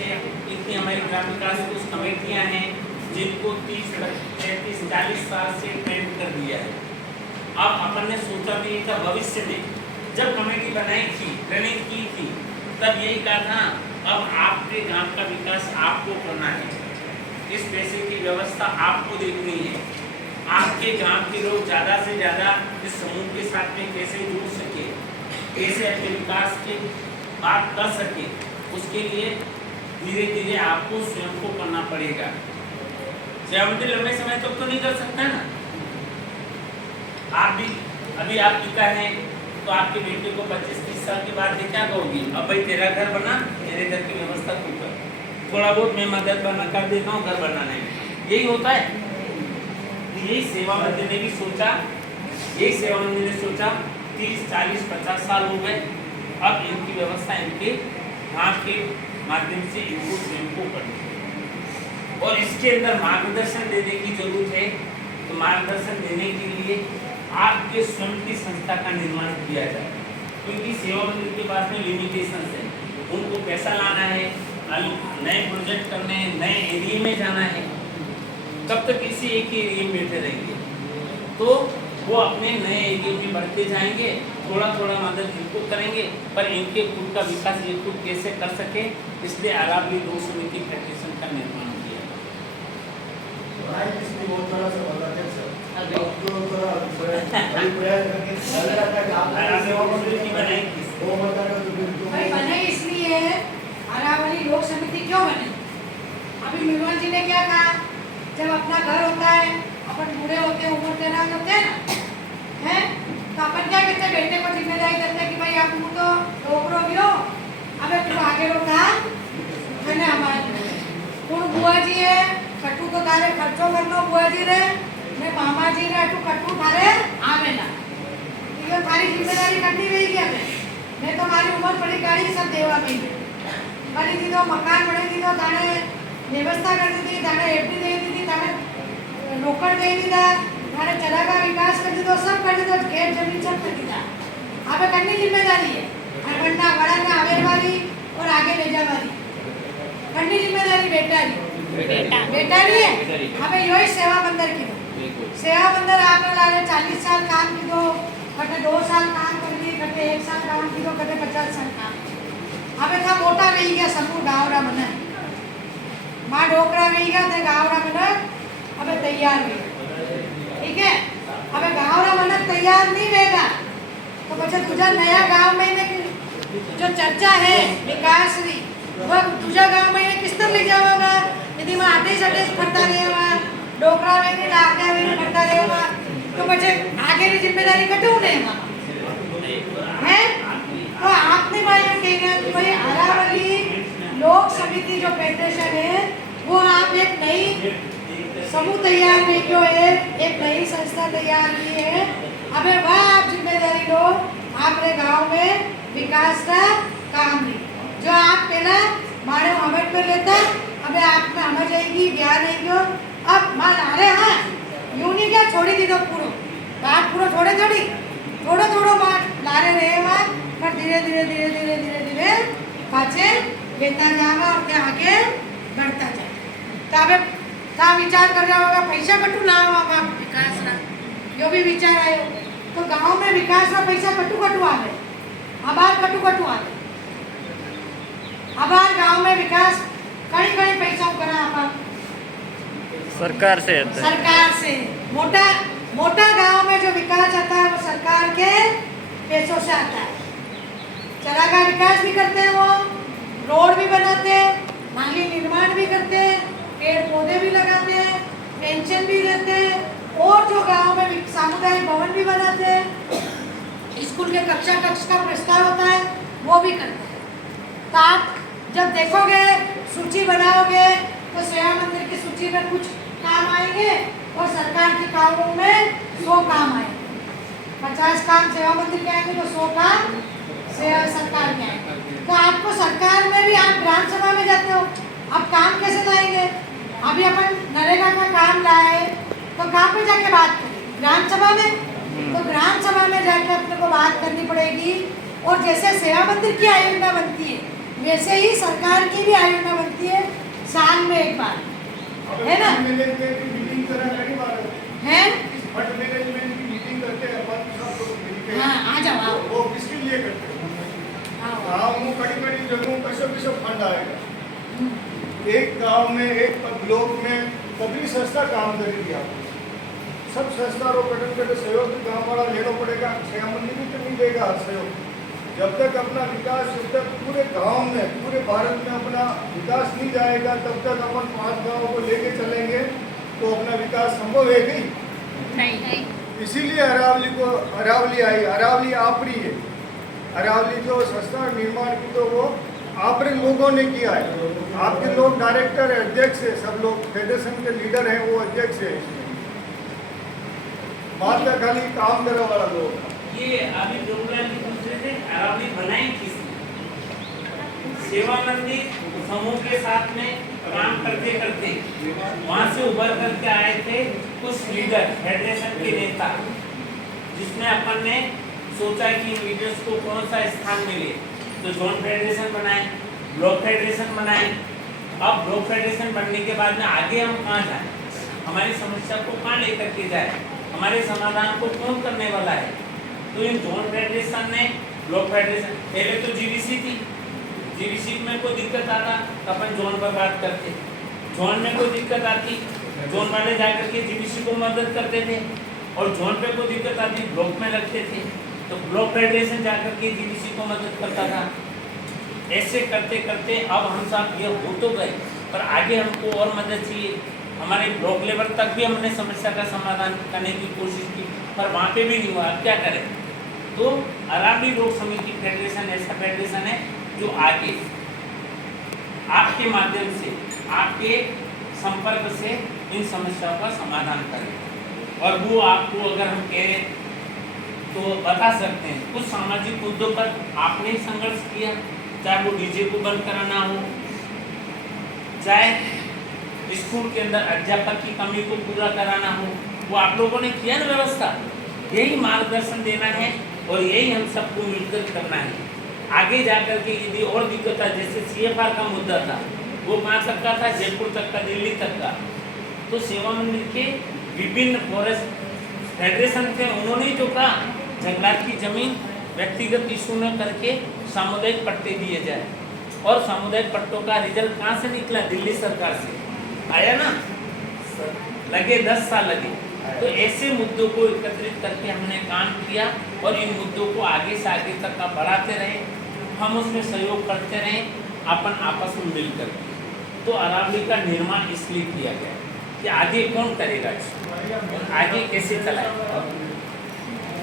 है, इतनी हमारी ग्राम विकास कुछ कमेटियाँ हैं जिनको 30, 35, 40 साल से ट्रेंड कर दिया है। अब अपन ने सोचा भी था भविष्य में, जब कमेटी बनाई थी, ट्रेनिंग की थी, तब यही कहा था अब आपके गांव का विकास आपको करना है, इस पैसे की व्यवस्था आपको देखनी है, आपके गांव के लोग ज़्यादा से ज़्यादा इस समूह के साथ में कैसे जुड़ सके, कैसे अपने विकास की बात कर सके, उसके लिए धीरे धीरे आपको स्वयं को करना पड़ेगा। सेवा मंदिर लंबे समय तक तो नहीं कर सकता ना। आप भी अभी आप पिता हैं तो आपके बेटे को 25-30 साल के बाद क्या कहोगी, अब भाई तेरा घर बना, मेरे घर की व्यवस्था तू कर, थोड़ा बहुत मैं मदद बना कर देता हूँ घर बनाने में, यही होता है। यही सेवा मंदिर ने भी सोचा, यही सेवा मंदिर ने सोचा 30, 40, 50 साल हो गए, अब इनकी व्यवस्था इनके गाँव के माध्यम से इनको स्वयं को करनी है और इसके अंदर मार्गदर्शन देने की जरूरत है। तो मार्गदर्शन देने के लिए आपके स्वयं की संस्था का निर्माण किया जाए, क्योंकि सेवा मंदिर के पास में लिमिटेशन है, उनको पैसा लाना है, नए प्रोजेक्ट करने हैं, नए एरिया में जाना है, तब तक इसी एक ही एरिया में बैठे रहेंगे तो वो अपने नए एरिया में बढ़ते जाएंगे, थोड़ा थोड़ा मदद इनको करेंगे, पर इनके खुद का विकास ये खुद कैसे कर सके, इसलिए अरावली लोक समिति फेडरेशन का निर्माण किया। बने इसलिए अरावली लोक समिति क्यों बनी? अभी मिलवन जी ने क्या कहा, जब अपना घर होता है, अपन बूढ़े होते हैं, उम्र तेरा होते हैं ना, हैं, तो अपन क्या कहते हैं, बेटे को जिम्मेदारी देते हैं कि भाई आप मुझे तो डोकरो गिरो, अबे तू आगे रोका है ना हमारे कौन बुआ जी है, कटू तो तारे खर्चो करनो बुआ जी रे, मैं मामा जी रे तू कटू थारे आवे ना, ये थारी जिम्मेदारी करनी रहेगी हमें। मैं तो हमारी उम्र पड़ी गाड़ी सब देवा में बनी थी, तो मकान बने थी, तो ताने व्यवस्था कर दी थी, ताने एफडी दे दी थी, ताने नौकर दे दी था, ताने चला का विकास कर दी, तो सब कर दी, तो खेत जमीन सब कर दी था। आप करनी जिम्मेदारी है, बनना बड़ा ना आवे वाली और आगे ले जा वाली करनी जिम्मेदारी बेटा नहीं है। हमें यो सेवा बंदर की दो, सेवा बंदर आपने लागे 40 साल काम की दो, कटे 2 साल काम कर दी, कटे 1 साल काम की दो, कटे 50 साल काम। हमें था मोटा रही गया समूह गावड़ा मन माँ ढोकरा रही गया थे गावड़ा मन अब तैयार हुई, ठीक है। अब गावड़ा मन तैयार नहीं रहेगा तो बच्चा तुझा नया गांव में जो चर्चा है विकास री वह तुझा गांव में किस तरह ले जाएगा, यदि मैं आटे फरता रहेगा, ढोकरा में नहीं लाखा में फरता रहेगा, तो बच्चे आगे की जिम्मेदारी कटू नहीं है। तो आपने भाई कहना कि भाई अरावली लोक समिति जो फेडरेशन है वो आप एक नई समूह तैयार नहीं किया है, एक नई संस्था तैयार की है। अबे वह आप जिम्मेदारी लो, आपने गांव में विकास का काम नहीं जो आप कहना मारे हमें कर लेता, अबे आप में हमें जाएगी ब्याह नहीं क्यों, अब मान अरे हाँ यूं नहीं क्या छोड़ी दी तो पूरा बात पूरा छोड़े थोड़ी थोड़ो बात लारे रहे बात, पर धीरे धीरे पाचे लेता जाएगा और क्या आगे बढ़ता जाए। तो अबे ता विचार कर रहा होगा पैसा कटू लावा विकास ना, जो भी विचार आयो तो गांव में विकास का पैसा कटू आवे, हमार कटू आवे, हमार गांव में विकास कई पैसा करा आप सरकार से मोटा गांव में जो विकास आता है वो सरकार के पैसों से आता है। चरागाह विकास भी करते हैं, वो रोड भी बनाते हैं, नाली निर्माण भी करते हैं, पेड़ पौधे भी लगाते हैं, पेंशन भी देते हैं, और जो गांव में सामुदायिक भवन भी बनाते हैं, स्कूल के कक्षा का प्रस्ताव होता है वो भी करते हैं। तो आप जब देखोगे सूची बनाओगे तो सेवा मंदिर की सूची में कुछ काम आएंगे और सरकार के कामों में 100 काम आएंगे, 50 काम सेवा मंदिर के आएंगे तो 100 काम सेवा सरकार के आएंगे। तो आपको सरकार में भी आप ग्राम सभा में जाते हो, आप काम कैसे लाएंगे? अभी अपन नरेगा का काम लाए तो कहाँ पे जाके बात करें? ग्राम सभा में। तो ग्राम सभा में जाके अपने को बात करनी पड़ेगी, और जैसे सेवा मंदिर की आयोजना बनती है वैसे ही सरकार की भी आयोजना बनती है। होती है साल में एक बार, है ना? मैनेजमेंट की मीटिंग करा कई बार है? फंड मैनेजमेंट की मीटिंग करते हैं अपन सब लोग मिलके। हाँ, आ जाओ, आओ। वो किसके लिए करते हैं? आओ। गाँव में कड़ी कड़ी जगहों कसो फंड आएगा। एक गांव में एक ब्लॉक में कभी संस्था काम करेगी आपको, सब संस्था रो गठन करके सहयोग भी गाँव वाला लेना पड़ेगा। छह मंदिर भी तो नहीं देगा सहयोग। जब तक अपना विकास, जब तक पूरे गांव में, पूरे भारत में अपना विकास नहीं जाएगा, तब तक अपन 5 गाँव को लेके चलेंगे तो अपना विकास संभव है ही नहीं। इसीलिए अरावली आई। अरावली आपरी है। अरावली जो संस्था निर्माण की तो वो आपरे लोगों ने किया है। आपके लोग डायरेक्टर है, अध्यक्ष है, सब लोग फेडरेशन के लीडर हैं, वो अध्यक्ष है। बात का खाली काम करने वाला लोग। ये अभी प्रोग्राम की दूसरे थे, अरावली बनाई किसने? सेवा मंदिर समूह के साथ में काम करते करते वहाँ से उभर करके आए थे कुछ लीडर, फेडरेशन के नेता, जिसमें अपन ने सोचा कि लीडर्स को कौन सा स्थान मिले, तो जोन फेडरेशन बनाए, ब्लॉक फेडरेशन बनाए। अब ब्लॉक फेडरेशन बनने के बाद में आगे हम कहाँ जाए, हमारी समस्या को कहाँ लेकर के जाए, हमारे समाधान को कौन करने वाला है? तो इन जोन फेडरेशन ने, ब्लॉक फेडरेशन, पहले तो जीवीसी थी, जीवीसी में कोई दिक्कत आता तो अपन जोन पर बात करते, जोन में कोई दिक्कत आती जोन वाले जाकर के जीवीसी को मदद करते थे, और जोन पे कोई दिक्कत आती ब्लॉक में लगते थे तो ब्लॉक फेडरेशन जाकर के जीवीसी को मदद करता था। ऐसे करते करते अब हम सब ये हो तो गए, पर आगे हमको और मदद चाहिए। हमारे ब्लॉक लेवल तक भी हमने समस्या का समाधान करने की कोशिश की, पर वहाँ पे भी नहीं हुआ। अब क्या करें? तो अरावली लोक समिति फेडरेशन ऐसा फेडरेशन है जो आगे आपके माध्यम से, आपके संपर्क से इन समस्याओं का समाधान करें। और वो आपको अगर हम कहें तो बता सकते हैं, कुछ सामाजिक मुद्दों पर आपने संघर्ष किया, चाहे वो डीजे को बंद कराना हो, चाहे स्कूल के अंदर अध्यापक की कमी को पूरा कराना हो, वो आप लोगों ने किया ना व्यवस्था। यही मार्गदर्शन देना है और यही हम सबको मिलकर करना है। आगे जाकर के यदि और दिक्कत है, जैसे CFR का मुद्दा था, वो कहाँ तक का था? जयपुर तक का, दिल्ली तक का। तो सेवा मंदिर के विभिन्न फॉरेस्ट फेडरेशन थे, उन्होंने जो कहा जंगलात की जमीन व्यक्तिगत इशू न करके सामुदायिक पट्टे दिए जाए, और सामुदायिक पट्टों का रिजल्ट कहाँ से निकला? दिल्ली सरकार से आया ना, लगे 10 साल लगे। तो ऐसे मुद्दों को एकत्रित करके हमने काम किया और इन मुद्दों को आगे से आगे तक का बढ़ाते रहे, हम उसमें सहयोग करते रहे, अपन आपस में मिलकर। तो अरावली का निर्माण इसलिए किया गया कि आगे कौन करेगा, आगे कैसे चलाएगा।